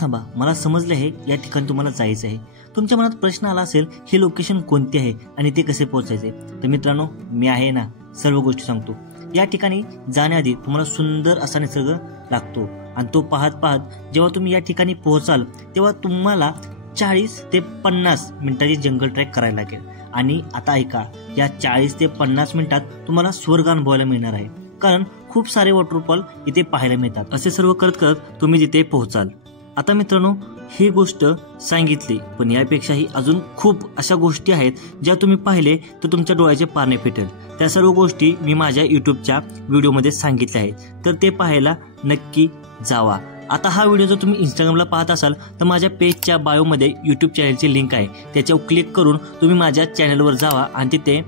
थांबा, मला समजले आहे या ठिकाणी तुम्हाला जायचं आहे. तुमच्या मनात प्रश्न आला असेल हे लोकेशन कोणते आहे आणि ते कसे पोहोचायचे. तर मित्रांनो, मी आहे ना, सर्व गोष्टी सांगतो. या ठिकाणी जाण्याआधी तुम्हाला सुंदर असा निसर्ग लागतो आणि तो पाहत पाहत जेव्हा तुम्ही या ठिकाणी पोहोचाल तेव्हा तुम्हाला 40 ते 50 मिनिटाची जंगल ट्रॅक करायला लागेल. आणि आता ऐका, या 40 ते 50 मिनिटात तुम्हाला स्वर्ग अनुभवायला मिळणार आहे, कारण खूप सारे वॉटरफॉल इथे पाहायला मिळतात. असे सर्व करत करत तुम्ही तिथे पोहोचाल. आता मित्रांनो, ही गोष्ट सांगितली, पण यापेक्षाही अजून खूप अशा गोष्टी आहेत ज्या तुम्ही पाहिले तर तुमच्या डोळ्याचे पारणे फिटेल. त्या सर्व गोष्टी मी माझ्या यूट्यूबच्या व्हिडिओमध्ये सांगितल्या आहेत, तर ते पाहायला नक्की जावा. आता हा व्हिडिओ जर तुम्ही इंस्टाग्रामला पाहत असाल तर माझ्या पेजच्या बायोमध्ये यूट्यूब चॅनलची लिंक आहे, त्याच्यावर क्लिक करून तुम्ही माझ्या चॅनलवर जावा आणि तिथे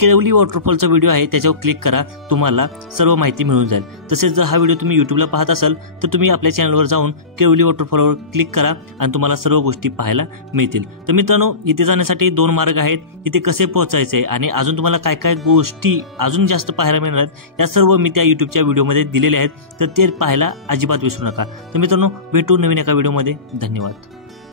केळवली वॉटरफॉलचा व्हिडिओ आहे त्याच्यावर क्लिक करा, तुम्हाला सर्व माहिती मिळून जाईल. तसेच जर हा व्हिडिओ तुम्ही यूट्यूबला पाहत असाल तर तुम्ही आपल्या चॅनलवर जाऊन केळवली वॉटरफॉलवर क्लिक करा आणि तुम्हाला सर्व गोष्टी पाहायला मिळतील. तर मित्रांनो, इथे जाण्यासाठी 2 मार्ग आहेत. इथे कसे पोहोचायचे आणि अजून तुम्हाला काय काय गोष्टी अजून जास्त पाहायला मिळणार आहेत या सर्व मी त्या यूट्यूबच्या व्हिडिओमध्ये दिलेले आहेत, तर ते पाहायला अजिबात विसरू नका. तर मित्रांनो, भेटू नवीन एका व्हिडिओमध्ये. धन्यवाद.